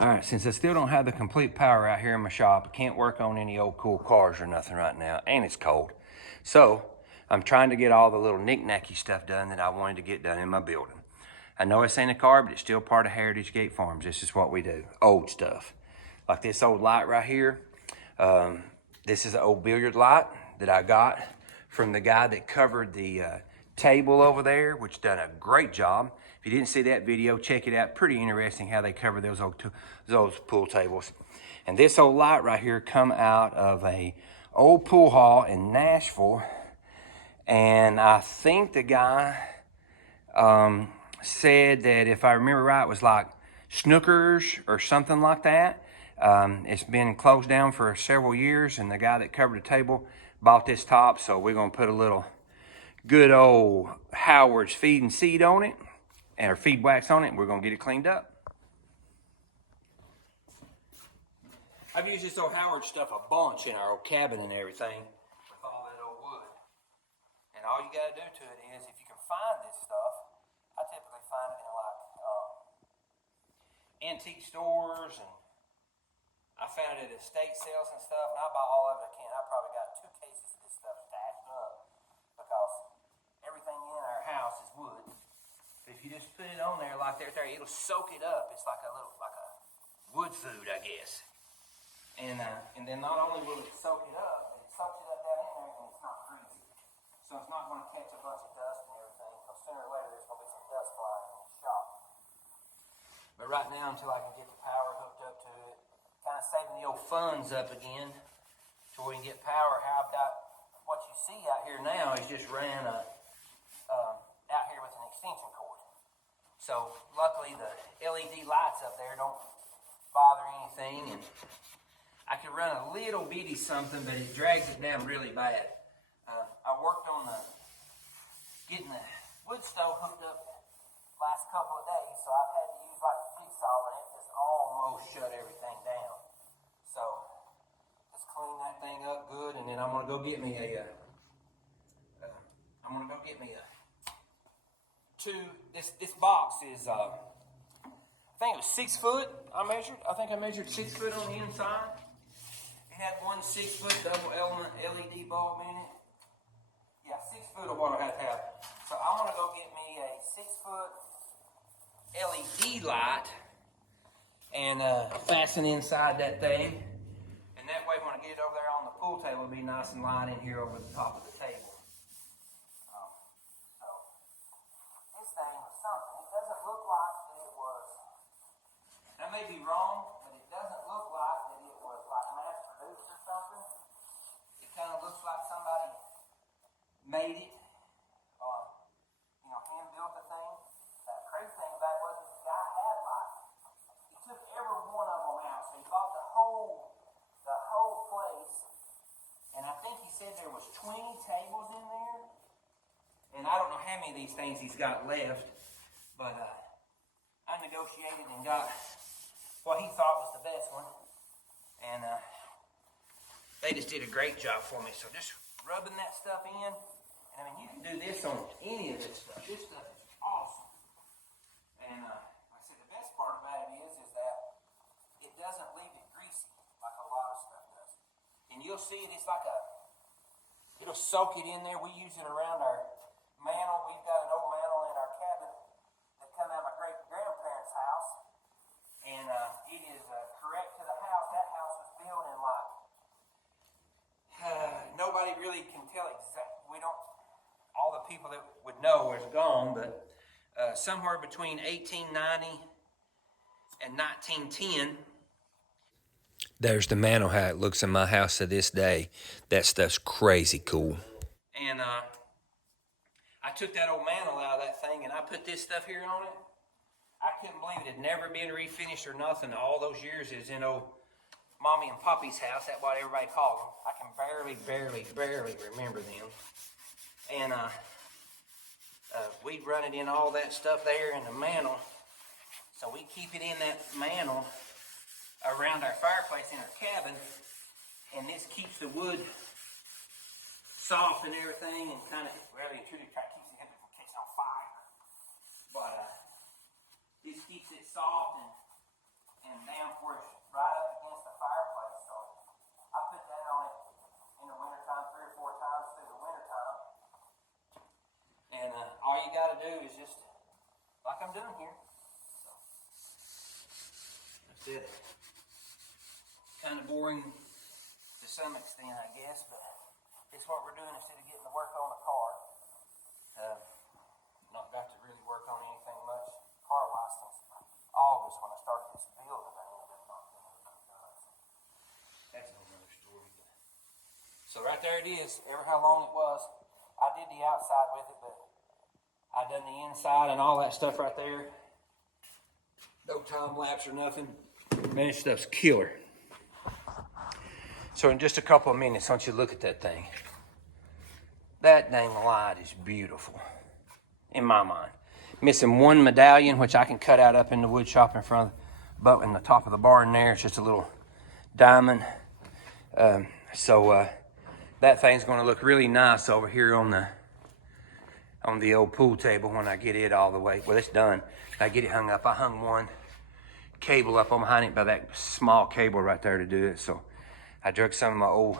All right, since I still don't have the complete power out here in my shop, I can't work on any old cool cars or nothing right now, and it's cold. So I'm trying to get all the little knick-knacky stuff done that I wanted to get done in my building. I know it's ain't a car, but it's still part of Heritage Gate Farms. This is what we do, old stuff. Like this old light right here. This is an old billiard light that I got from the guy that covered the table over there, which done a great job. If you didn't see that video, check it out. Pretty interesting how they cover those pool tables. And this old light right here come out of a old pool hall in Nashville. And I think the guy said that, if I remember right, it was like snookers or something like that. It's been closed down for several years, and the guy that covered the table bought this top, so we're gonna put a little good old Howard's feed and seed on it, or feed wax on it, and we're gonna get it cleaned up. I've used this old Howard stuff a bunch in our old cabin and everything with all that old wood. And all you gotta do to it is, if you can find this stuff, I typically find it in like antique stores, and I found it at estate sales and stuff, and I buy all of it I can. I probably got 2 cases of this stuff stashed up because everything in our house is wood. But if you just put it on there like there, it'll soak it up. It's like a wood food, I guess. And then not only will it soak it up, but it soaks it up down in there, and it's not greasy. So it's not going to catch a bunch of dust and everything, because sooner or later there's going to be some dust flying in the shop. But right now, until I can get the power hooked up to it, kind of saving the old funds up again to where we can get power. How I've got what you see out here now is just ran out here with an extension cord. So luckily the LED lights up there don't bother anything, and I can run a little bitty something, but it drags it down really bad. I worked on getting the wood stove hooked up last couple of days, so I've had to use like a jigsaw, and it just almost shut everything down. So let's clean that thing up good, and then I'm gonna go get me a. This box is I think it was 6 foot. I think I measured 6 foot on the inside. It had one 6 foot double element LED bulb in it. Yeah, 6 foot of what I have to have. So I'm gonna go get me a 6 foot LED light and fasten inside that thing. And that way, when I get it over there on the pool table, it'll be nice and light in here over the top of the table. So this thing was something. It doesn't look like that it was. I may be wrong, but it doesn't look like that it was like mass produced or something. It kind of looks like somebody made it, hand built the thing. The crazy thing about it was the guy had he took every one of them out, so he bought the whole place, and I think he said there was 20 tables in there, and I don't know how many of these things he's got left, but I negotiated and got what he thought was the best one, and they just did a great job for me. So just rubbing that stuff in, and I mean, you can do this on any of this stuff. This stuff is awesome. And like I said, the best part about it is that it doesn't leave it greasy like a lot of stuff does. And you'll see it, it's like it'll soak it in there. We use it around our mantle. We've got an old mantle in our cabin that come out of my great-grandparents' house. And it is correct to the house. That house was built in nobody really can tell exactly. We don't, all the people that would know is gone, but somewhere between 1890 and 1910. There's the mantle, how it looks in my house to this day. That stuff's crazy cool. And I took that old mantle out of that thing, and I put this stuff here on it. I couldn't believe it had never been refinished or nothing. All those years it was in old Mommy and Poppy's house. That's what everybody called them. I can barely remember them. And we'd run it in all that stuff there in the mantle. So we keep it in that mantle around our fireplace in our cabin, and this keeps the wood soft and everything, and kind of, well, it truly keeps it from catching on fire. But this keeps it soft and and damn, for it's right up against the fireplace. So I put that on it in the wintertime 3 or 4 times through the wintertime. And all you got to do is just, like I'm doing here. So, that's it. Kind of boring to some extent, I guess, but it's what we're doing instead of getting to work on the car. Not got to really work on anything much car-wise since August when I started this building. I ended up not doing anything done. That's another story. So right there it is. Ever how long it was. I did the outside with it, but I done the inside and all that stuff right there. No time lapse or nothing. Man, this stuff's killer. So in just a couple of minutes, once you look at that thing, that dang light is beautiful, in my mind. Missing one medallion, which I can cut out up in the wood shop in front of, but in the top of the barn there, it's just a little diamond. That thing's going to look really nice over here on the old pool table when I get it all the way. Well, it's done. I get it hung up. I hung one cable up on behind it by that small cable right there to do it. So I drug some of my old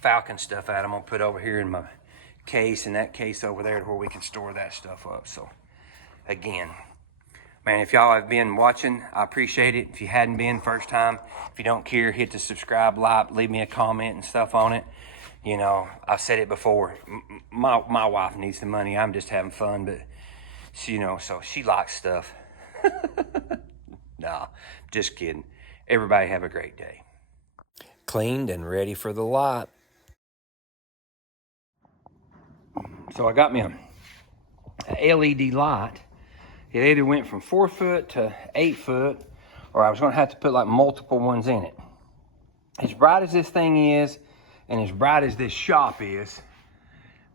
Falcon stuff out. I'm gonna put over here in my case, and that case over there where we can store that stuff up. So again, man, if y'all have been watching, I appreciate it. If you hadn't been, first time, if you don't care, hit the subscribe, like, leave me a comment and stuff on it. You know, I've said it before, my wife needs the money. I'm just having fun, but she, you know, so she likes stuff. Nah, just kidding. Everybody have a great day. Cleaned and ready for the lot. So I got me a LED light. It either went from 4 foot to 8 foot, or I was gonna have to put like multiple ones in it. As bright as this thing is, and as bright as this shop is,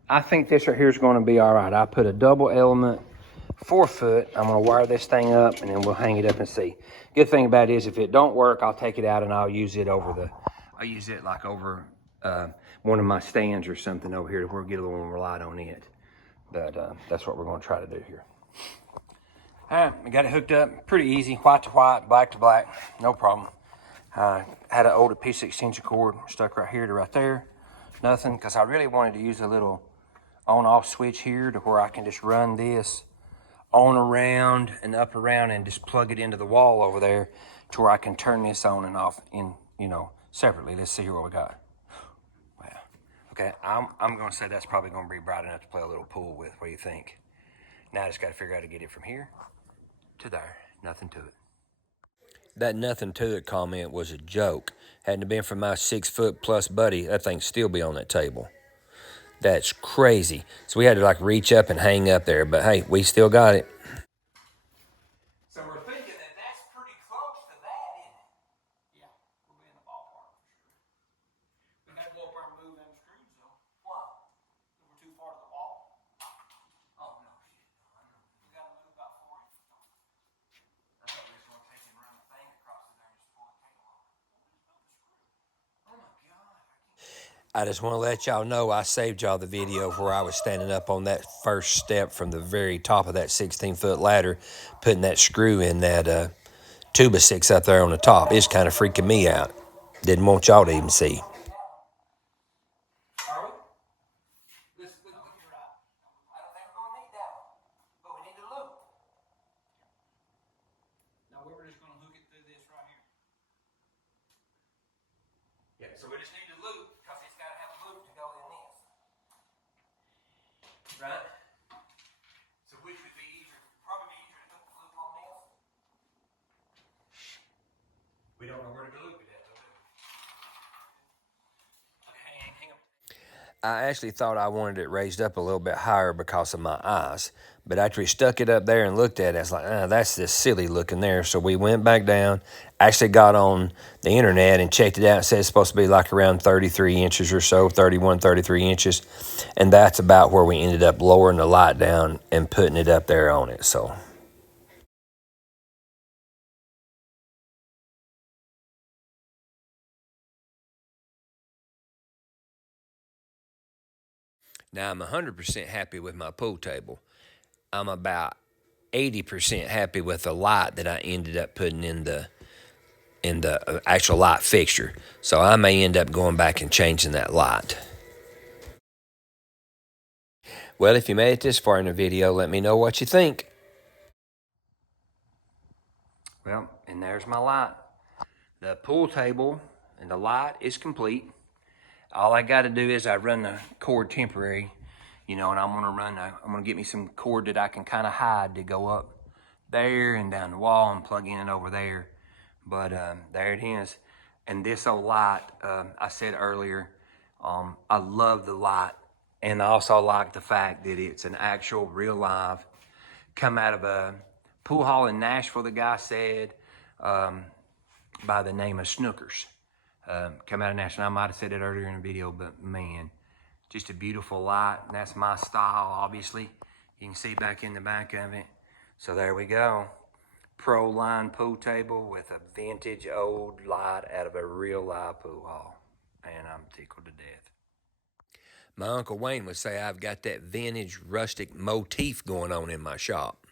I think this right here is gonna be all right. I put a double element 4 foot. I'm gonna wire this thing up and then we'll hang it up and see. Good thing about it is if it don't work, I'll take it out and I'll use it over one of my stands or something over here to where we get a little more light on it. But that's what we're gonna try to do here. All right, we got it hooked up. Pretty easy, white to white, black to black, no problem. Had an older piece of extension cord stuck right here to right there. Nothing, because I really wanted to use a little on-off switch here to where I can just run this on around and up around and just plug it into the wall over there to where I can turn this on and off in, you know, separately. Let's see here what we got. Wow. Okay, I'm gonna say that's probably gonna be bright enough to play a little pool with. What do you think? Now I just gotta figure out how to get it from here to there. Nothing to it. That nothing to it comment was a joke. Hadn't it been for my 6 foot plus buddy, that thing still be on that table. That's crazy. So we had to like reach up and hang up there, but hey, we still got it. So we're thinking that that's pretty close to that, isn't it? Yeah, we'll be in the ballpark for sure. We got to go up there and move them screws though. Why? We're too far to the wall. Oh no, shit. I know. We got to move about 4 inches. I thought we were going to take and run the thing across there and just pull the cable off. Oh my God. I just want to let y'all know I saved y'all the video where I was standing up on that first step from the very top of that 16-foot ladder, putting that screw in that 2x6 up there on the top. It's kind of freaking me out. Didn't want y'all to even see. Yeah, so we just need to loop because it's got to have a loop to go in this. Right? So which would be easier? Probably be easier to put the loop on this. We don't know where to loop it at, though, do we? Okay, hang on. I actually thought I wanted it raised up a little bit higher because of my eyes. But after we stuck it up there and looked at it, I was like, that's just silly looking there. So we went back down, actually got on the internet and checked it out. It said it's supposed to be like around 33 inches or so, 31, 33 inches. And that's about where we ended up lowering the light down and putting it up there on it. So now I'm 100% happy with my pool table. I'm about 80% happy with the light that I ended up putting in the in the actual light fixture. So I may end up going back and changing that light. Well, if you made it this far in the video, let me know what you think. Well, and there's my light. The pool table and the light is complete. All I got to do is I run the cord temporary, and I'm gonna get me some cord that I can kind of hide to go up there and down the wall and plug in over there. But there it is. And this old light, I said earlier, I love the light, and I also like the fact that it's an actual real live, come out of a pool hall in Nashville, the guy said, by the name of Snookers. Come out of Nashville. I might have said it earlier in the video, but man, just a beautiful light. And that's my style, obviously. You can see back in the back of it. So there we go. Pro line pool table with a vintage old light out of a real live pool hall. And I'm tickled to death. My Uncle Wayne would say I've got that vintage rustic motif going on in my shop.